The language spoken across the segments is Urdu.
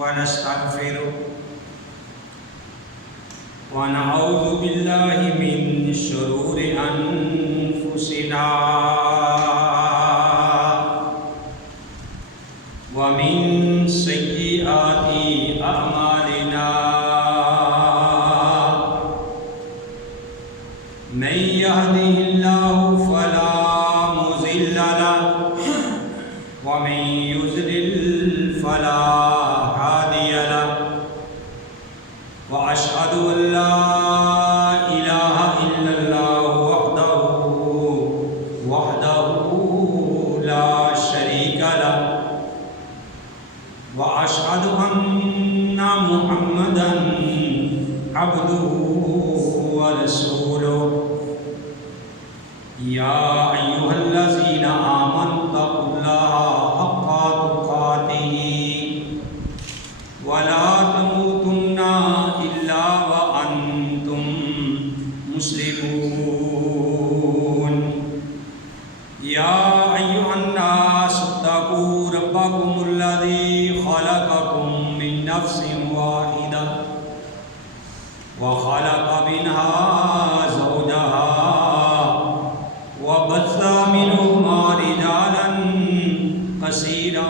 ونستغفره ونعوذ بالله من شرور أنفسنا ومن سيئات أعمالنا من يهده الله فلا مضل له ومن يضلل فلا هادي له وأشهد أن لا إله إلا الله وحده لا شريك له وأشهد أن محمدا عبده ورسوله يا أيها الذين آمنوا اتقوا الله حق تقاته ولا تموتن إلا وأنتم مسلمون يا أيها الناس اتقوا ربكم الذي خلقكم من نفس واحدة وخلق منها زوجها وبث منهما رجالا كثيرا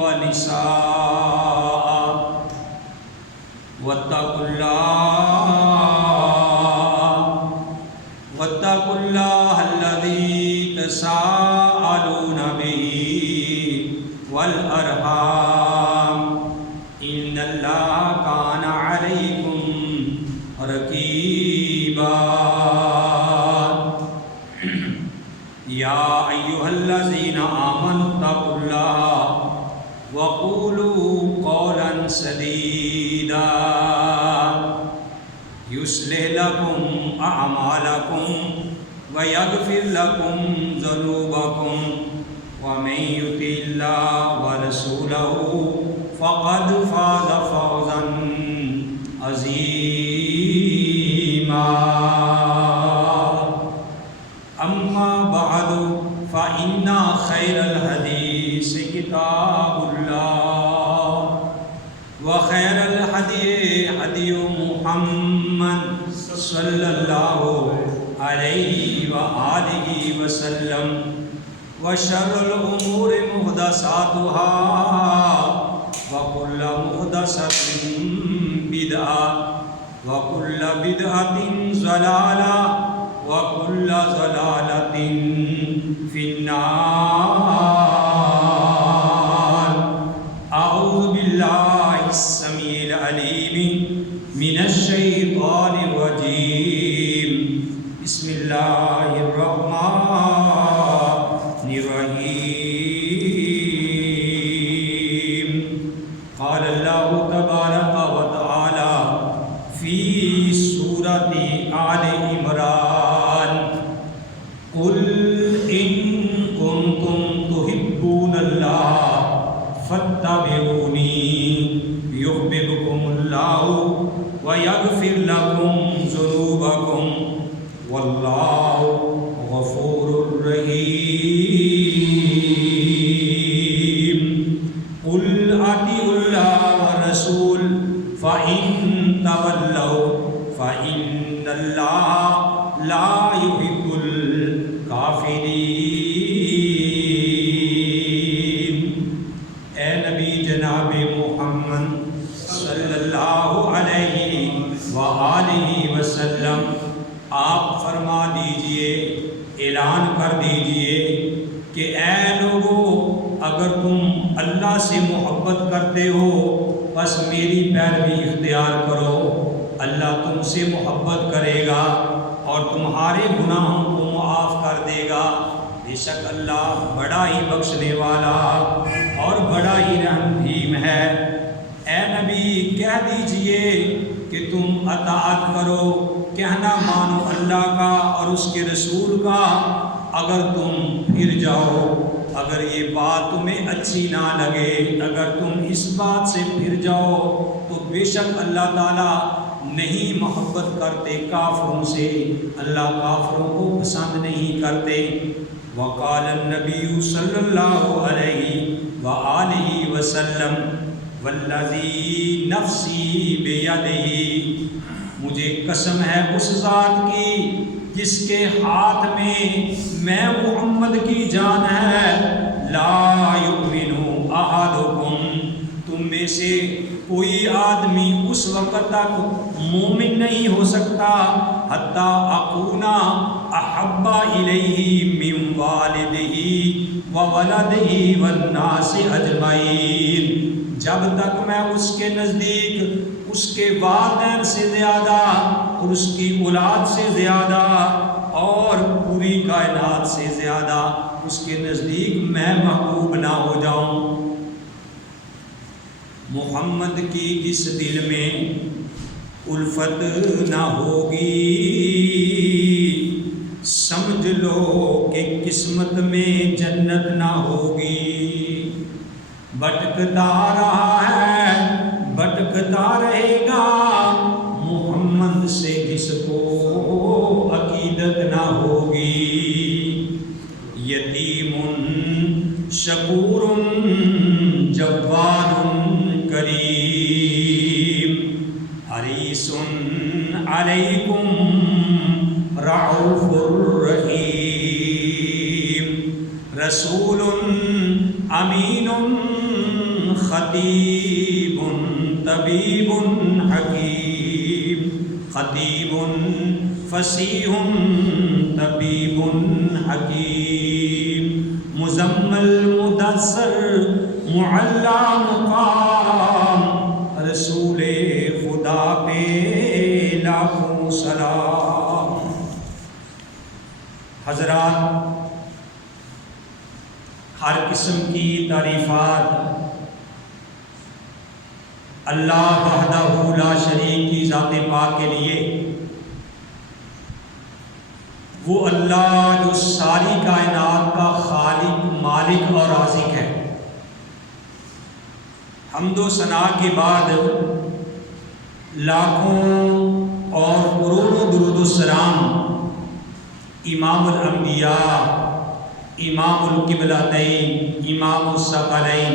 ونساء واتقوا الله الذي تساءلون به والأرحام إن الله كان عليكم رقيبا يا أيها الذين آمنوا اتقوا الله وقولوا قولا سديدا يصلح لكم أعمالكم ويغفر لكم ذنوبكم ومن يطع الله ورسوله فقد فاز فوزا عظيما أما بعد فإن خير الحديث كتاب الله وخير الهدي هدي محمد صلى الله عليه وآله وسلم وشر الأمور محدثاتها وكل محدثة بدعة وكل بدعة ضلالة وكل ضلالة في النار. أعوذ بالله السميع العليم من الشيطان الرجيم. بسم الله الرحمن الرحيم. قال الله تبارك وتعالى في سورة آل عمران: قل إن كنتم تحبون الله فاتبعوني يحببكم الله ويغفر لكم ذنوبكم والله غفور رحيم. قل أطيعوا الله والرسول فإن تولوا فإن الله لا يحب الكافرين. اے نبی جناب محمد صلی اللہ علیہ وآلہ وسلم، آپ فرما دیجئے، اعلان کر دیجئے کہ اے لوگو، اگر تم اللہ سے محبت کرتے ہو بس میری پیروی اختیار کرو، اللہ تم سے محبت کرے گا اور تمہارے گناہوں کو معاف کر دے گا. بے شک اللہ بڑا ہی بخشنے والا اور بڑا ہی رحیم ہے. اے نبی کہہ دیجئے کہ تم اطاعت کرو، کہنا مانو اللہ کا اور اس کے رسول کا. اگر تم پھر جاؤ، اگر یہ بات تمہیں اچھی نہ لگے، اگر تم اس بات سے پھر جاؤ تو بے شک اللہ تعالیٰ نہیں محبت کرتے کافروں سے، اللہ کافروں کو پسند نہیں کرتے. وقال النبی صلی اللہ علیہ وآلہ وسلم، والذی نفسی بیدہ، مجھے قسم ہے اس ذات کی جس کے ہاتھ میں محمد کی جان ہے، لا یؤمن احدکم، تم میں سے کوئی آدمی اس وقت تک مومن نہیں ہو سکتا حتی اکونا احب الیہ من والدہ وولدہ والناس اجمعین، جب تک میں اس کے نزدیک اس کے والدین سے زیادہ اور اس کی اولاد سے زیادہ اور پوری کائنات سے زیادہ اس کے نزدیک میں محبوب نہ ہو جاؤں۔ محمد کی جس دل میں الفت نہ ہوگی، سمجھ لو کہ قسمت میں جنت نہ ہوگی۔ بھٹکتا رہا ہے بھٹکتا رہے گا محمد سے جس کو عقیدت نہ ہوگی۔ یتیم شکور جواد کریم، حریص علیکم رعوف الرحیم، رسول امین خطیب طبیب حکیم، خطیب فصیح طبیب حکیم، مزمل مدثر معلا مقام، رسول خدا پہ لاکھوں سلام۔ حضرات، ہر قسم کی تعریفات اللہ وحدہ لا شریک کی ذات پاک کے لیے، وہ اللہ جو ساری کائنات کا خالق، مالک اور رازق ہے۔ حمد و ثنا کے بعد لاکھوں اور کروڑوں درود و سلام امام الانبیاء، امام القبلتین، امام الثقلین،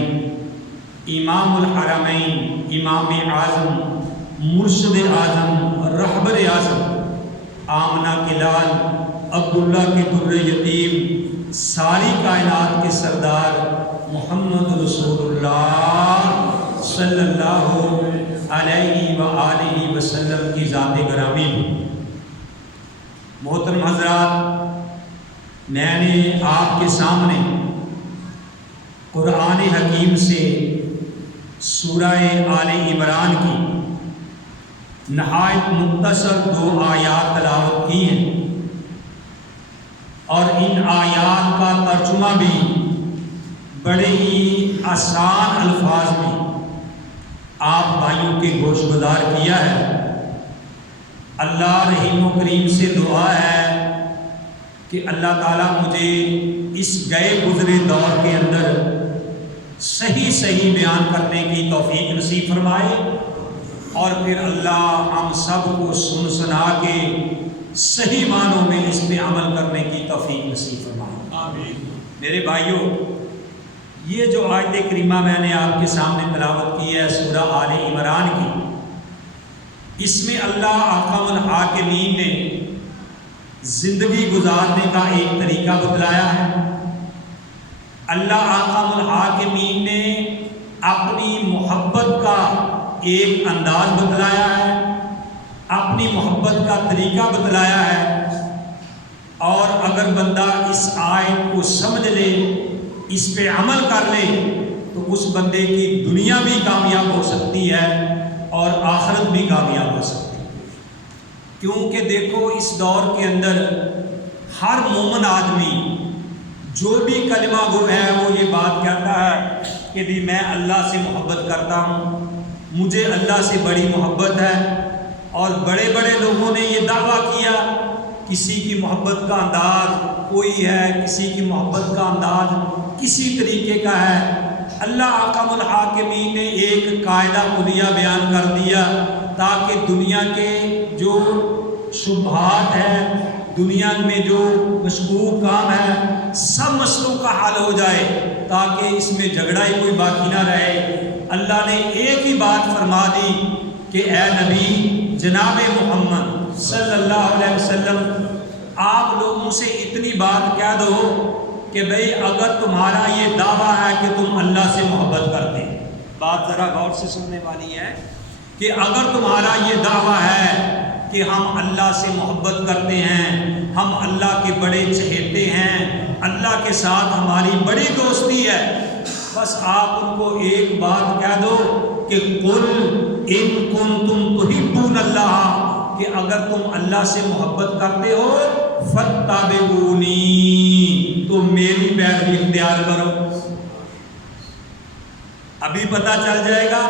امام الحرمین، امام اعظم، مرشد اعظم، رہبر اعظم، آمنہ کے لال، عبداللہ کے در یتیم، ساری کائنات کے سردار محمد رسول اللہ صلی اللہ علیہ وآلہ وسلم کی ذات گرامی۔ محترم حضرات، میں نے آپ کے سامنے قرآن حکیم سے سورہ آل عمران کی نہایت مختصر 2 آیات تلاوت کی ہیں، اور ان آیات کا ترجمہ بھی بڑے ہی آسان الفاظ میں آپ بھائیوں کے گوش گزار کیا ہے۔ اللہ رحیم و کریم سے دعا ہے کہ اللہ تعالیٰ مجھے اس گئے گزرے دور کے اندر صحیح بیان کرنے کی توفیق نصیب فرمائے، اور پھر اللہ ہم سب کو سن سنا کے صحیح معنوں میں اس پہ عمل کرنے کی توفیق نصیب فرمائے، آمین۔ میرے بھائیوں، یہ جو آیت کریمہ میں نے آپ کے سامنے تلاوت کی ہے سورہ آل عمران کی، اس میں اللہ احکم الحاکمین نے زندگی گزارنے کا ایک طریقہ بتلایا ہے۔ اللہ احکم الحاکمین نے اپنی محبت کا ایک انداز بتلایا ہے، اپنی محبت کا طریقہ بتلایا ہے، اور اگر بندہ اس آیت کو سمجھ لے، اس پہ عمل کر لے، تو اس بندے کی دنیا بھی کامیاب ہو سکتی ہے اور آخرت بھی کامیاب ہو سکتی ہے۔ کیونکہ دیکھو، اس دور کے اندر ہر مومن آدمی جو بھی کلمہ گو ہے وہ یہ بات کہتا ہے کہ بھی میں اللہ سے محبت کرتا ہوں، مجھے اللہ سے بڑی محبت ہے، اور بڑے بڑے لوگوں نے یہ دعویٰ کیا، کسی کی محبت کا انداز کوئی ہے، کسی کی محبت کا انداز کسی طریقے کا ہے۔ اللہ احکم الحاکمین نے ایک قاعدہ کلیہ بیان کر دیا تاکہ دنیا کے جو شبہات ہیں، دنیا میں جو مشکوک کام ہے، سب مسئلوں کا حل ہو جائے، تاکہ اس میں جھگڑا ہی کوئی باقی نہ رہے۔ اللہ نے ایک ہی بات فرما دی کہ اے نبی جناب محمد صلی اللہ علیہ وسلم آپ لوگوں سے اتنی بات کہہ دو کہ بھئی اگر تمہارا یہ دعویٰ ہے کہ تم اللہ سے محبت کرتے ہیں، بات ذرا غور سے سننے والی ہے، کہ اگر تمہارا یہ دعویٰ ہے کہ ہم اللہ سے محبت کرتے ہیں، ہم اللہ کے بڑے چہیتے ہیں، اللہ کے ساتھ ہماری بڑی دوستی ہے، بس آپ ان کو ایک بات کہہ دو کہ قل ان کنتم تحبون اللہ، کہ اگر تم اللہ سے محبت کرتے ہو فاتبعونی، تو میری پیروی اختیار کرو۔ ابھی پتہ چل جائے گا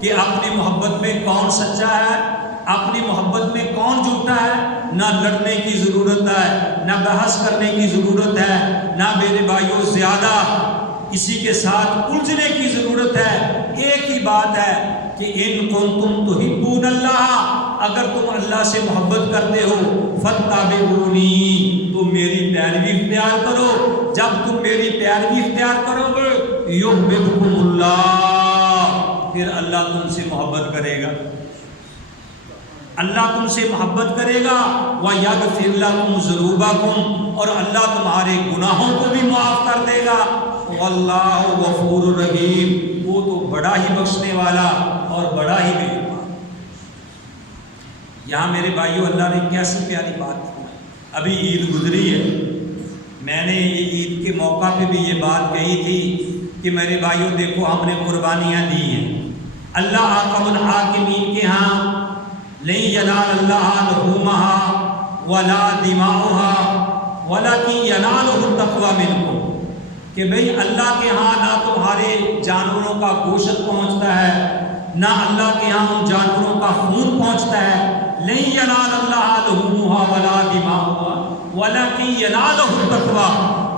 کہ اپنی محبت میں کون سچا ہے، اپنی محبت میں کون جھوٹا ہے۔ نہ لڑنے کی ضرورت ہے، نہ بحث کرنے کی ضرورت ہے، نہ میرے بھائیوں زیادہ کسی کے ساتھ الجھنے کی ضرورت ہے۔ ایک ہی بات ہے کہ ان کنتم تحبون اللہ، اگر تم اللہ سے محبت کرتے ہو فاتبعونی، تو میری پیروی اختیار کرو۔ جب تم میری پیروی اختیار کرو گے یحببکم اللہ، پھر اللہ تم سے محبت کرے گا، اللہ تم سے محبت کرے گا، وَيَغْفِرْ لَكُمْ ذُنُوبَكُمْ، اور اللہ تمہارے گناہوں کو بھی معاف کر دے گا۔ وَاللَّهُ غَفُورٌ رَحِيمٌ، وہ تو بڑا ہی بخشنے والا اور بڑا ہی مہربان۔ یہاں میرے بھائیوں اللہ نے کیسی پیاری بات کی۔ ابھی عید گزری ہے، میں نے یہ عید کے موقع پہ بھی یہ بات کہی تھی کہ میرے بھائیوں دیکھو ہم نے قربانیاں دی ہیں، اللہ حاکم الحاکمین کے ہاں لن ینال اللہ لحومہا ولا دماؤہا ولکن ینالہ التقوی منکم، کہ بھئی اللہ کے ہاں نہ تمہارے جانوروں کا گوشت پہنچتا ہے، نہ اللہ کے ہاں ان جانوروں کا خون پہنچتا ہے۔ لن ینال اللہ لحومہا ولا دماؤہا ولکن ینالہ التقوی،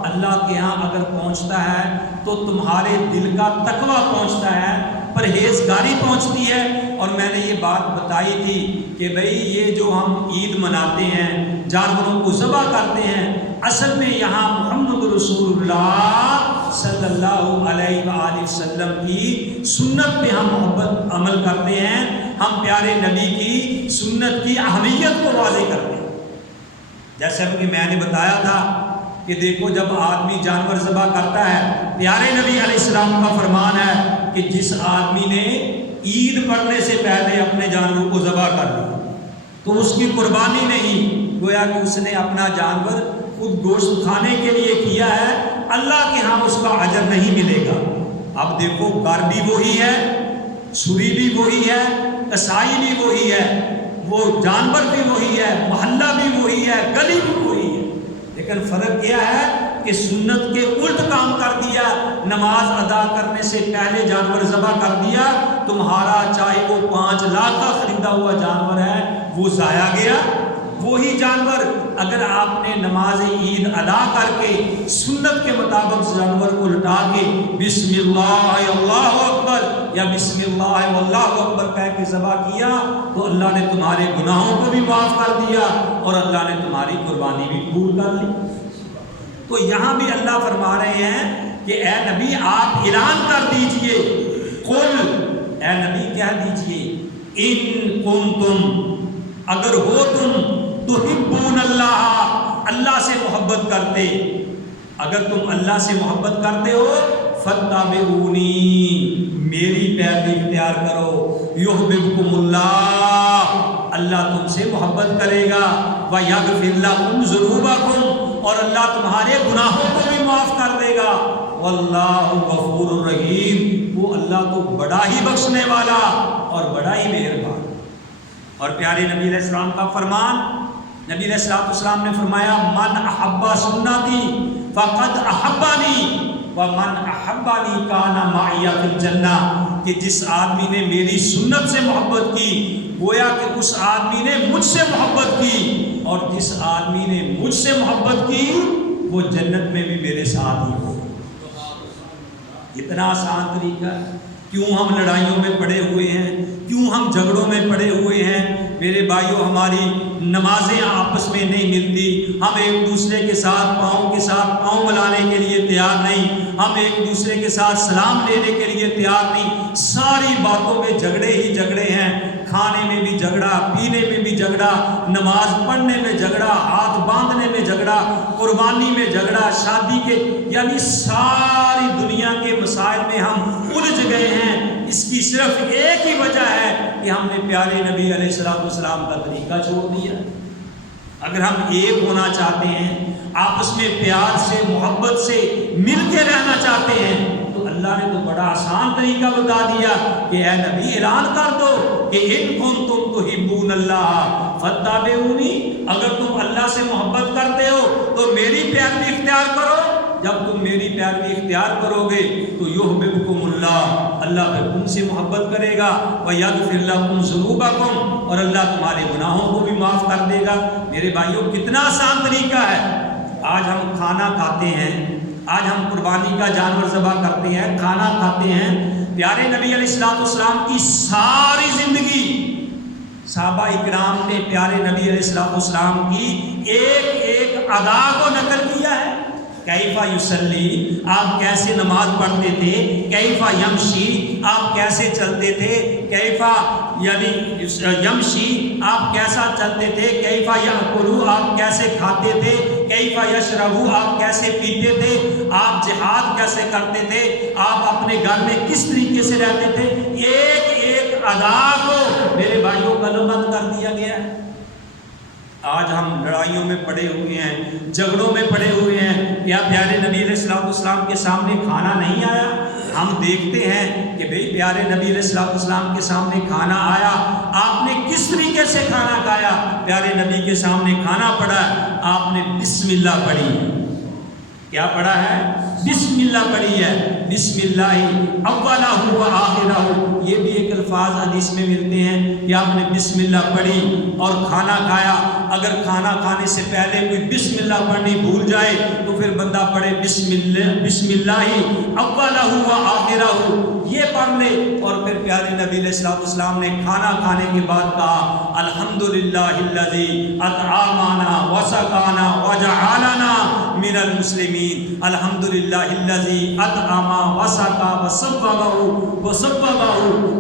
اللہ کے ہاں اگر پہنچتا ہے تو تمہارے دل کا تقوی پہنچتا ہے، پرہیزگاری پہنچتی ہے۔ اور میں نے یہ بات بتائی تھی کہ بھئی یہ جو ہم عید مناتے ہیں، جانوروں کو ذبح کرتے ہیں، اصل میں یہاں محمد رسول اللہ صلی اللہ علیہ وآلہ وسلم کی سنت پہ ہم محبت عمل کرتے ہیں، ہم پیارے نبی کی سنت کی اہمیت کو واضح کرتے ہیں۔ جیسے کہ میں نے بتایا تھا کہ دیکھو جب آدمی جانور ذبح کرتا ہے، پیارے نبی علیہ السلام کا فرمان ہے کہ جس آدمی نے عید پڑھنے سے پہلے اپنے جانور کو ذبح کر لیا تو اس کی قربانی نہیں، گویا کہ اس نے اپنا جانور خود گوشت کھانے کے لیے کیا ہے، اللہ کے ہاں اس کا اجر نہیں ملے گا۔ اب دیکھو گھر بھی وہی ہے، چھری بھی وہی ہے، کسائی بھی وہی ہے، وہ جانور بھی وہی ہے، محلہ بھی وہی ہے، گلی بھی وہی ہے، لیکن فرق کیا ہے کہ سنت کے الٹ کام کر دیا، نماز ادا کرنے سے پہلے جانور ذبح کر دیا، تمہارا چاہے وہ 5 لاکھ کا خریدا ہوا جانور ہے وہ ضائع گیا۔ وہی جانور اگر آپ نے نماز عید ادا کر کے سنت کے مطابق جانور کو لٹا کے بسم اللہ اللہ اکبر یا بسم اللہ واللہ اکبر کہہ کے ذبح کیا تو اللہ نے تمہارے گناہوں کو بھی معاف کر دیا اور اللہ نے تمہاری قربانی بھی قبول کر لی۔ تو یہاں بھی اللہ فرما رہے ہیں کہ اے نبی آپ اعلان کر دیجئے، قل اے نبی کہہ دیجئے، ان کنتم اگر ہو تم تحبون اللہ اللہ سے محبت کرتے، اگر تم اللہ سے محبت کرتے ہو فاتبعونی میری پیروی اختیار کرو، یحببکم اللہ اللہ تم سے محبت کرے گا، ویغفر لکم ذنوبکم اور اللہ تمہارے گناہوں کو بھی معاف کر دے گا، واللہ غفور الرحیم وہ اللہ تو بڑا ہی بخشنے والا اور بڑا ہی مہربان۔ اور پیارے نبی علیہ السلام کا فرمان، نبی علیہ السلام نے فرمایا من احب سنتی فقد احبانی ومن احبانی کان معی فی الجنہ، کہ جس آدمی نے میری سنت سے محبت کی گویا کہ اس آدمی نے مجھ سے محبت کی، اور جس آدمی نے مجھ سے محبت کی وہ جنت میں بھی میرے ساتھ ہی ہو۔ اتنا آسان طریقہ ہے۔ کیوں ہم لڑائیوں میں پڑے ہوئے ہیں، کیوں ہم جھگڑوں میں پڑے ہوئے ہیں؟ میرے بھائیوں ہماری نمازیں آپس میں نہیں ملتی، ہم ایک دوسرے کے ساتھ پاؤں ملانے کے لیے تیار نہیں، ہم ایک دوسرے کے ساتھ سلام لینے کے لیے تیار نہیں، ساری باتوں میں جھگڑے ہی جھگڑے ہیں، کھانے میں بھی جھگڑا، پینے میں بھی جھگڑا، نماز پڑھنے میں جھگڑا، ہاتھ باندھنے میں جھگڑا، قربانی میں جھگڑا، شادی کے، یعنی ساری دنیا کے مسائل میں ہم الجھ گئے ہیں۔ اس کی صرف ایک ہی وجہ ہے کہ ہم نے پیارے نبی علیہ السلام کا طریقہ چھوڑ دیا۔ اگر ہم ایک ہونا چاہتے ہیں، آپس میں پیار سے، محبت سے مل کے رہنا چاہتے ہیں، تو اللہ نے تو بڑا آسان طریقہ بتا دیا کہ اے نبی اعلان کر دو کہ ان کنتم تحبون اللہ فاتبعونی، اگر تم اللہ سے محبت کرتے ہو تو میری پیروی اختیار کرو۔ جب تم میری پیروی اختیار کرو گے تو یحببکم اللہ، اللہ پھر تم سے محبت کرے گا، ویغفر لکم ذنوبکم، اور اللہ تمہارے گناہوں کو بھی معاف کر دے گا۔ میرے بھائیوں کتنا آسان طریقہ ہے۔ آج ہم کھانا کھاتے ہیں، آج ہم قربانی کا جانور ذبح کرتے ہیں، کھانا کھاتے ہیں، پیارے نبی علیہ السلام کی ساری زندگی صحابہ اکرام نے پیارے نبی علیہ السلام کی ایک ایک ادا کو نقل کیا ہے۔ کیفا یصلی، آپ کیسے نماز پڑھتے تھے، کیفا یمشی، آپ کیسے چلتے تھے، کیفا یعنی یمشی، آپ کیسا چلتے تھے، کیفا یاکلو، آپ کیسے کھاتے تھے، کیفا یشربو، آپ کیسے پیتے تھے، آپ جہاد کیسے کرتے تھے، آپ اپنے گھر میں کس طریقے سے رہتے تھے، ایک ایک ادا کو میرے بھائیوں قلمبند کر دیا گیا ہے۔ آج ہم لڑائیوں میں پڑے ہوئے ہیں، جھگڑوں میں پڑے ہوئے ہیں، یا پیارے نبی علیہ السلام کے سامنے کھانا نہیں آیا؟ ہم دیکھتے ہیں کہ بھئی پیارے نبی علیہ السلام کے سامنے کھانا آیا، آپ نے کس طریقے سے کھانا کھایا؟ پیارے نبی کے سامنے کھانا پڑا، آپ نے بسم اللہ پڑھی ہے۔ کیا پڑھا ہے؟ بسم اللہ پڑھی ہے۔ بسم اللہ اولہ و آخرہ، یہ بھی ایک الفاظ حدیث میں ملتے ہیں کہ آپ نے بسم اللہ پڑھی اور کھانا کھایا۔ اگر کھانا کھانے سے پہلے کوئی بسم اللہ پڑھنی بھول جائے تو پھر بندہ پڑھے بسم اللہ اولہ و آخرہ، یہ پڑھ لے، اور پھر پیارے نبی علیہ السلام نے کھانا کھانے کے بعد کہا الحمدللہ الذی اطعمنا وسقانا وجعلنا من المسلمین، الحمدللہ الذی اطعم وسقا وصبغ۔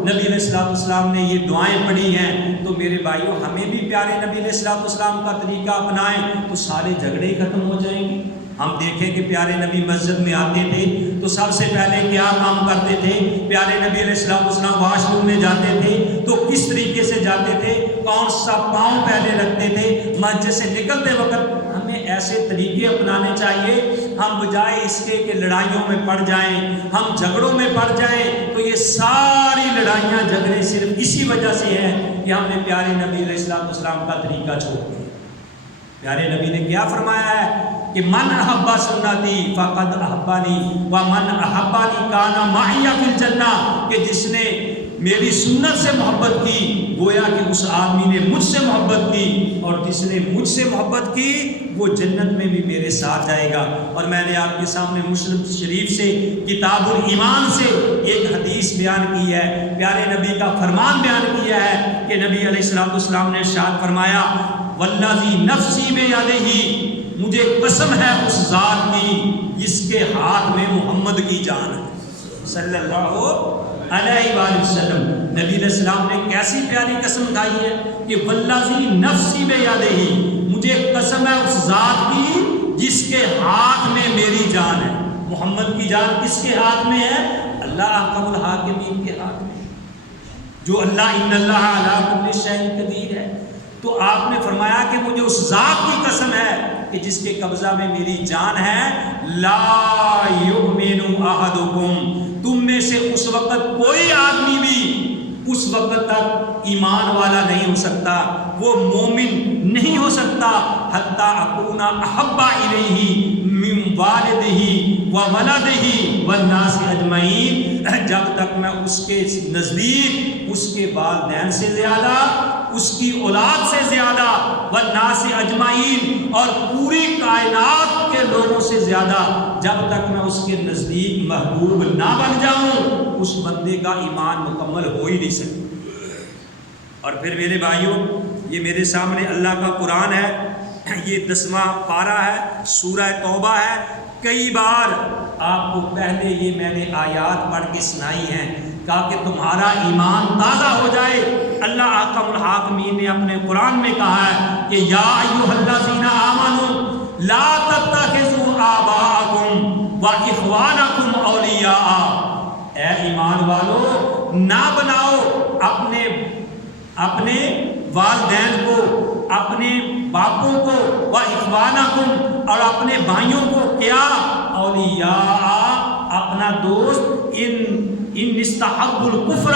نبی علیہ السلام نے یہ دعائیں پڑھی ہیں، تو میرے بھائیوں ہمیں بھی پیارے نبی علیہ السلام کا طریقہ اپنائیں تو سارے جھگڑے ختم ہو جائیں گے۔ ہم دیکھیں کہ پیارے نبی مسجد میں آتے تھے تو سب سے پہلے کیا کام کرتے تھے؟ پیارے نبی علیہ السلام واش روم میں جاتے تھے تو کس طریقے سے جاتے تھے؟ کون سا پاؤں پہلے رکھتے تھے؟ مسجد سے نکلتے وقت ہمیں ایسے طریقے اپنانے چاہیے، ہم بجائے اس کے کہ لڑائیوں میں پڑ جائیں، ہم جھگڑوں میں پڑ جائیں، تو یہ ساری لڑائیاں جھگڑے صرف اسی وجہ سے ہیں کہ ہم نے پیارے نبی علیہ السلام کا طریقہ چھوڑ دیا۔ پیارے نبی نے کیا فرمایا ہے کہ من احب سنتی فقد احبانی ومن احبانی کان معی فی الجنہ، کہ جس نے میری سنت سے محبت کی گویا کہ اس آدمی نے مجھ سے محبت کی، اور جس نے مجھ سے محبت کی وہ جنت میں بھی میرے ساتھ جائے گا۔ اور میں نے آپ کے سامنے مسلم شریف سے کتاب الایمان سے ایک حدیث بیان کی ہے، پیارے نبی کا فرمان بیان کیا ہے کہ نبی علیہ السلام نے ارشاد فرمایا والذی نفسی بیدہ، مجھے قسم ہے اس ذات کی جس کے ہاتھ میں محمد کی جان ہے صلی اللہ علیہ وآلہ وسلم۔ نبی علیہ السلام نے کیسی پیاری قسم کھائی ہے کہ والذی نفسی بیدہ، مجھے قسم ہے اس ذات کی جس کے ہاتھ میں میری جان ہے۔ محمد کی جان کس کے ہاتھ میں ہے؟ اللہ احکم الحاکمین کے ہاتھ میں، جو اللہ ان اللہ علی کل شیء قدیر ہے۔ تو آپ نے فرمایا کہ مجھے اس ذات کی قسم ہے کہ جس کے قبضہ میں میری جان ہے، لا یؤمن احدکم، تم میں سے اس وقت کوئی آدمی بھی اس وقت تک ایمان والا نہیں ہو سکتا، وہ مومن نہیں ہو سکتا، حتی اکون احب الیہ من والدہ وولدہ والناس اجمعین، جب تک میں اس کے نزدیک اس کے والدین سے زیادہ، اس کی اولاد سے زیادہ، والناس اجمعین، اور پوری کائنات کے لوگوں سے زیادہ، جب تک میں اس کے نزدیک محبوب نہ بن جاؤں اس بندے کا ایمان مکمل ہو ہی نہیں سکتا۔ اور پھر میرے بھائیوں یہ میرے سامنے اللہ کا قرآن ہے، یہ 10واں پارہ ہے، سورہ توبہ ہے۔ کئی بار آپ کو پہلے یہ میں نے آیات پڑھ کے سنائی ہیں تاکہ تمہارا ایمان تازہ ہو جائے۔ اللہ احکم الحاکمین نے اپنے قرآن میں کہا ہے کہ یا ایھا الذین آمنوا لا تتخذوا آباءکم و اخوانکم اولیاء، اے ایمان والو نہ بناؤ اپنے والدین کو، اپنے باپوں کو، و اخوانکم اور اپنے بھائیوں کو کیا، اولیاء اپنا دوست، ان استحب الکفر،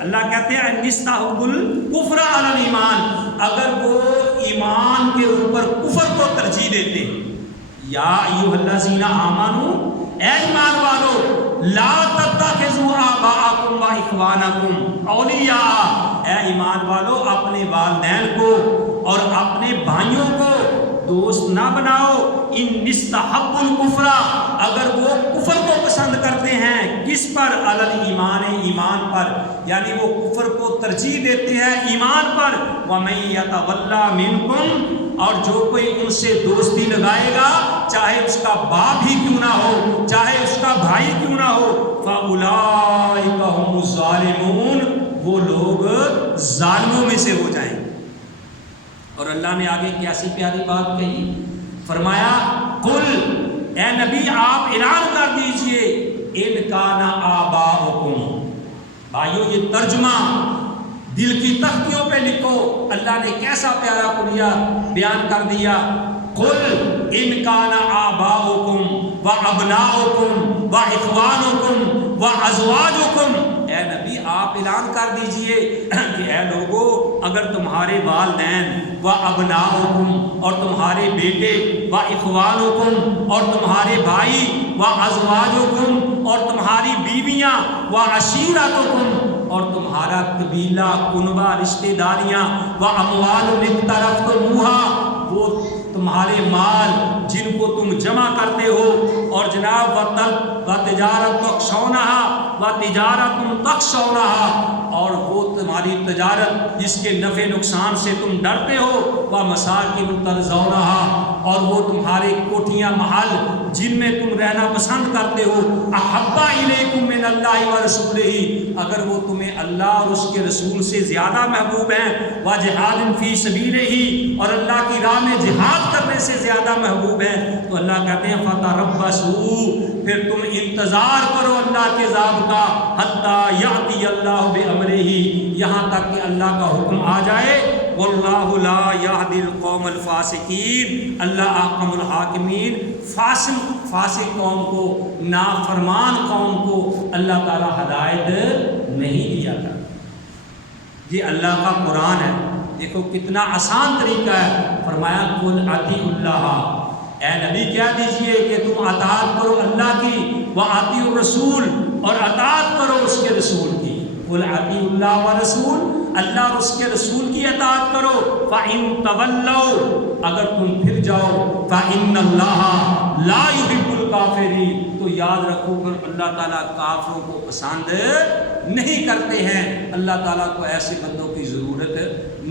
اللہ کہتے ہیں ان استحب الکفر علی الایمان، اگر وہ ایمان کے اوپر کفر کو ترجیح دیتے ہیں۔ یا ایھا الذین آمنوا، اے ایمان والو، لا تتخذوا آباءکم و اخوانکم اولیاء، اے ایمان والو اپنے والدین کو اور اپنے بھائیوں کو دوست نہ بناؤ، ان استحب الکفر، اگر وہ کفر کو پسند کرتے ہیں، کس پر، علی الایمان، ایمان پر، یعنی وہ کفر کو ترجیح دیتے ہیں ایمان پر، ومن یتولی منکم، اور جو کوئی ان سے دوستی لگائے گا، چاہے اس کا باپ ہی کیوں نہ ہو، چاہے اس کا بھائی کیوں نہ ہو، فاولئک ھم الظالمون، وہ لوگ ظالموں میں سے ہو جائیں گے۔ اور اللہ نے آگے کیسی پیاری بات کہی، فرمایا قل، اے نبی آپ اعلان کر دیجئے، ان کان آباؤکم، بھائیو یہ ترجمہ دل کی تختیوں پہ لکھو، اللہ نے کیسا پیارا کلیہ بیان کر دیا، قل ان کان آباؤکم و ابناؤکم و اخوانکم و ازواجکم، اے نبی آپ اعلان کر دیجئے کہ اے لوگو، اگر تمہارے والدین و ابناؤکم اور تمہارے بیٹے، و اخوانکم اور تمہارے بھائی، و ازواجکم اور تمہاری بیویاں، و عشیرتکم اور تمہارا قبیلہ، کنبہ، رشتہ داریاں، و اموال اقترفتموہا، وہ تمہارے مال جن کو تم جمع کرتے ہو، اور جناب و تجارت تخشونہا، اور وہ تمہاری تجارت جس کے نفع نقصان سے تم ڈرتے ہو، و مساکن ترضونہا، اور وہ تمہارے کوٹھیاں محل جن میں تم رہنا پسند کرتے ہو، احب الیکم من اللہ و رسولہ، اگر وہ تمہیں اللہ اور اس کے رسول سے زیادہ محبوب ہیں، و جہاد فی سبیلہ، اور اللہ کی راہ میں جہاد کرنے سے زیادہ محبوب ہیں، تو اللہ کہتے ہیں فتربصوا، پھر تم انتظار کرو اللہ کے عذاب کا، حتی یأتی اللہ بامرہ، یہاں تک کہ اللہ کا حکم آ جائے، واللہ لا یہدی القوم الفاسقین، اللہ احکم الحاکمین فاسق قوم کو، نافرمان قوم کو اللہ تعالی ہدایت نہیں دیا تھا۔ یہ اللہ کا قرآن ہے، دیکھو کتنا آسان طریقہ ہے، فرمایا قل اطیعوا اللہ، اے نبی کہہ دیجئے کہ تم اطاعت کرو اللہ کی، واطیعوا الرسول، اور اطاعت کرو اس کے رسول کی، قل اطیعوا اللہ ورسول، اللہ اور اس کے رسول کی اطاعت کرو، فَإِن تَوَلَّوْا، اگر تم پھر جاؤ، فَإِنَّ اللَّهَ لَا يُحِبُّ الْكَافِرِينَ، تو یاد رکھو کہ اللہ تعالیٰ کافروں کو پسند نہیں کرتے ہیں، اللہ تعالیٰ کو ایسے بندوں کی ضرورت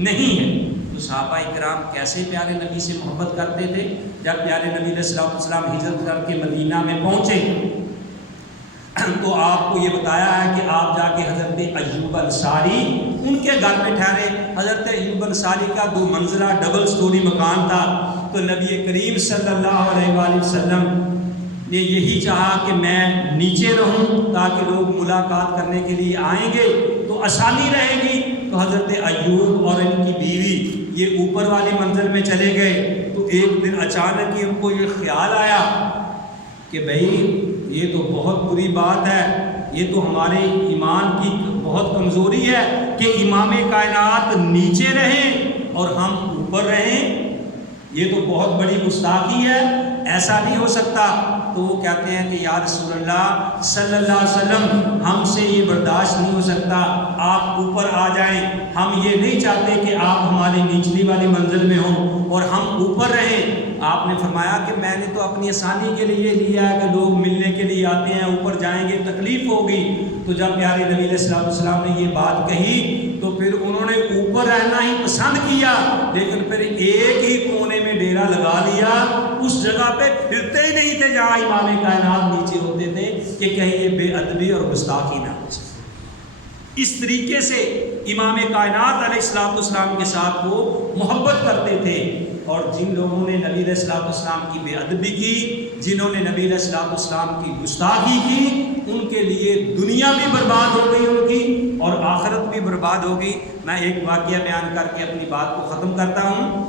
نہیں ہے۔ تو صحابہ کرام کیسے پیارے نبی سے محبت کرتے تھے، جب پیارے نبی علیہ الصلوۃ والسلام ہجرت کر کے مدینہ میں پہنچے تو آپ کو یہ بتایا ہے کہ آپ جا کے حضرت ایوب انصاری ان کے گھر میں ٹھہرے۔ حضرت ایوب انصاری کا 2 منزلہ ڈبل سٹوری مکان تھا، تو نبی کریم صلی اللہ علیہ وآلہ وسلم نے یہی چاہا کہ میں نیچے رہوں تاکہ لوگ ملاقات کرنے کے لیے آئیں گے تو آسانی رہے گی۔ تو حضرت ایوب اور ان کی بیوی یہ اوپر والی منزل میں چلے گئے، تو ایک دن اچانک ہی ان کو یہ خیال آیا کہ بھئی یہ تو بہت بری بات ہے، یہ تو ہمارے ایمان کی بہت کمزوری ہے کہ امام کائنات نیچے رہیں اور ہم اوپر رہیں، یہ تو بہت بڑی گستاخی ہے، ایسا نہیں ہو سکتا۔ تو وہ کہتے ہیں کہ یا رسول اللہ صلی اللہ علیہ وسلم، ہم سے یہ برداشت نہیں ہو سکتا، آپ اوپر آ جائیں، ہم یہ نہیں چاہتے کہ آپ ہماری نچلی والی منزل میں ہوں اور ہم اوپر رہیں۔ آپ نے فرمایا کہ میں نے تو اپنی آسانی کے لیے لیا ہے کہ لوگ ملنے کے لیے آتے ہیں، اوپر جائیں گے تکلیف ہوگی۔ تو جب پیارے نبی علیہ السلام نے یہ بات کہی تو پھر انہوں نے اوپر رہنا ہی پسند کیا، لیکن پھر ایک ہی کونے میں ڈیرا لگا لیا، اس جگہ پہ پھرتے ہی نہیں تھے جہاں امام کائنات نیچے ہوتے تھے کہ کہیں یہ بے ادبی اور گستاخی نہ ہو سکے۔ اس طریقے سے امام کائنات علیہ السلام کے ساتھ وہ محبت کرتے تھے، اور جن لوگوں نے نبی علیہ السلام کی بے ادبی کی، جنہوں نے نبی علیہ السلام کی گستاخی کی، ان کے لیے دنیا بھی برباد ہو گئی ان کی، اور آخرت بھی برباد ہو گئی۔ میں ایک واقعہ بیان کر کے اپنی بات کو ختم کرتا ہوں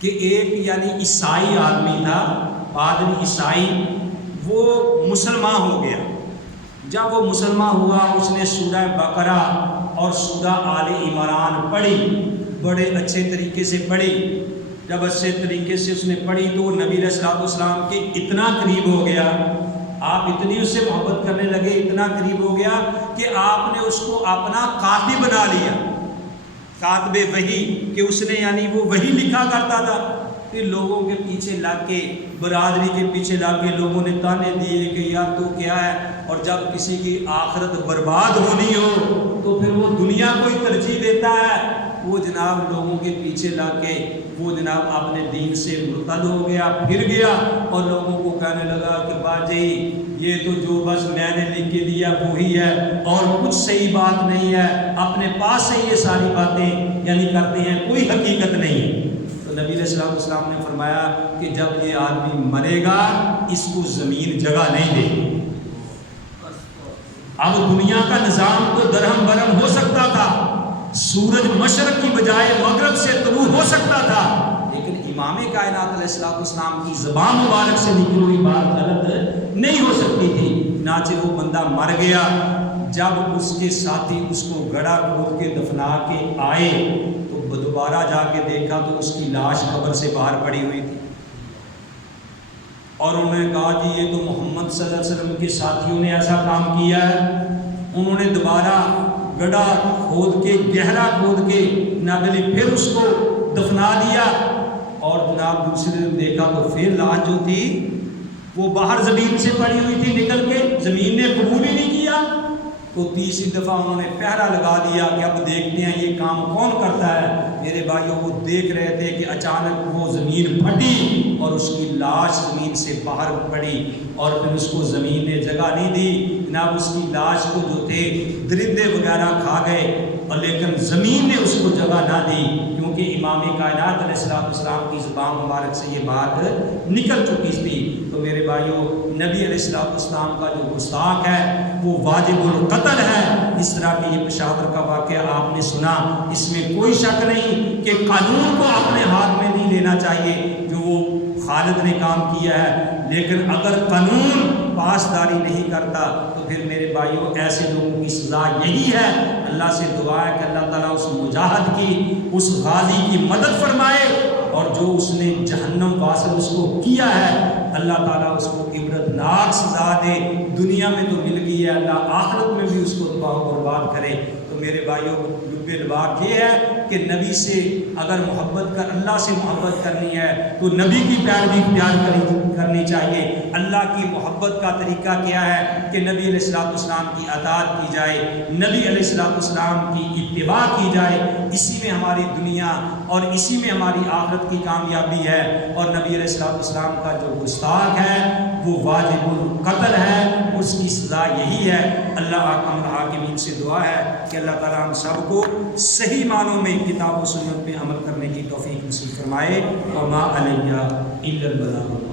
کہ ایک یعنی عیسائی آدمی تھا، آدمی عیسائی، وہ مسلمان ہو گیا۔ جب وہ مسلمان ہوا، اس نے سورہ بقرہ اور سورہ آل عمران پڑھی، بڑے اچھے طریقے سے پڑھی۔ جب اچھے طریقے سے اس نے پڑھی تو وہ نبی علیہ السلام کے اتنا قریب ہو گیا، آپ اتنی اس سے محبت کرنے لگے، اتنا قریب ہو گیا کہ آپ نے اس کو اپنا کاتب بنا لیا، کاتب وحی، کہ اس نے یعنی وہ وحی لکھا کرتا تھا۔ پھر لوگوں کے پیچھے لگ کے، برادری کے پیچھے لگ کے لوگوں نے تانے دیے کہ یار تو کیا ہے، اور جب کسی کی آخرت برباد ہونی ہو تو پھر وہ دنیا کو ہی ترجیح دیتا ہے۔ وہ جناب لوگوں کے پیچھے لگ کے وہ جناب اپنے دین سے مرتد ہو گیا، پھر گیا، اور لوگوں کو کہنے لگا کہ باجی یہ تو جو بس میں نے لکھ کے دیا وہی ہے، اور کچھ صحیح بات نہیں ہے، اپنے پاس سے یہ ساری باتیں یعنی کرتے ہیں، کوئی حقیقت نہیں۔ تو نبی علیہ السلام نے فرمایا کہ جب یہ آدمی مرے گا اس کو زمین جگہ نہیں دے گی۔ اب دنیا کا نظام تو درہم برہم ہو سکتا تھا، سورج مشرق کی بجائے مغرب سے طلوع ہو سکتا تھا، لیکن امام کائنات علیہ السلام کی زبان مبارک سے نکلی ہوئی بات غلط نہیں ہو سکتی تھی۔ چنانچہ وہ بندہ مر گیا۔ جب اس کے ساتھی اس کو گڑھا کھود کے دفنا کے آئے تو دوبارہ جا کے دیکھا تو اس کی لاش قبر سے باہر پڑی ہوئی تھی، اور انہوں نے کہا کہ یہ تو محمد صلی اللہ علیہ وسلم کے ساتھیوں نے ایسا کام کیا ہے۔ انہوں نے دوبارہ گڑھا کھود کے، گہرا کھود کے ناگلی پھر اس کو دفنا دیا، اور جناب دوسرے دن دیکھا تو پھر لاش جو تھی وہ باہر زمین سے پڑی ہوئی تھی نکل کے، زمین نے قبول ہی نہیں کیا۔ تو تیسری دفعہ انہوں نے پہرا لگا دیا کہ اب دیکھتے ہیں یہ کام کون کرتا ہے۔ میرے بھائیوں وہ دیکھ رہے تھے کہ اچانک وہ زمین پھٹی اور اس کی لاش زمین سے باہر پڑی، اور پھر اس کو زمین نے جگہ نہیں دی۔ جناب اس کی لاش کو جو تھے درندے وغیرہ کھا گئے، اور لیکن زمین نے اس کو جگہ نہ دی، کیونکہ امام کائنات علیہ السلام کی زبان مبارک سے یہ بات نکل چکی تھی۔ تو میرے بھائیوں نبی علیہ السلام کا جو گستاخ ہے وہ واجب القتل ہے۔ اس طرح کے یہ پشاور کا واقعہ آپ نے سنا، اس میں کوئی شک نہیں کہ قانون کو اپنے ہاتھ میں نہیں لینا چاہیے جو وہ خالد نے کام کیا ہے، لیکن اگر قانون پاسداری نہیں کرتا تو پھر میرے بھائیوں ایسے لوگوں کی سزا یہی ہے۔ اللہ سے دعا ہے کہ اللہ تعالیٰ اس مجاہد کی، اس غازی کی مدد فرمائے، اور جو اس نے جہنم واصل اس کو کیا ہے اللہ تعالیٰ اس کو عبرتناک سزا دے۔ دنیا میں تو مل گئی ہے، اللہ آخرت میں بھی اس کو تباہ و برباد کرے۔ تو میرے بھائیوں لب لباب یہ ہے کہ نبی سے اگر محبت کر، اللہ سے محبت کرنی ہے تو نبی کی پیروی اختیار کرنی چاہیے۔ اللہ کی محبت کا طریقہ کیا ہے کہ نبی علیہ السلام کی اطاعت کی جائے، نبی علیہ السلام کی اتباع کی جائے، اسی میں ہماری دنیا اور اسی میں ہماری آخرت کی کامیابی ہے۔ اور نبی علیہ السلام کا جو گستاخ ہے وہ واجب القتل ہے، اس کی سزا یہی ہے۔ اللہ حکم الحاکمین سے دعا ہے کہ اللہ تعالیٰ ہم سب کو صحیح معنوں میں کتاب و سنت پہ عمل کرنے کی توفیق نصیب فرمائے۔ وما علیہ الا البلاغ۔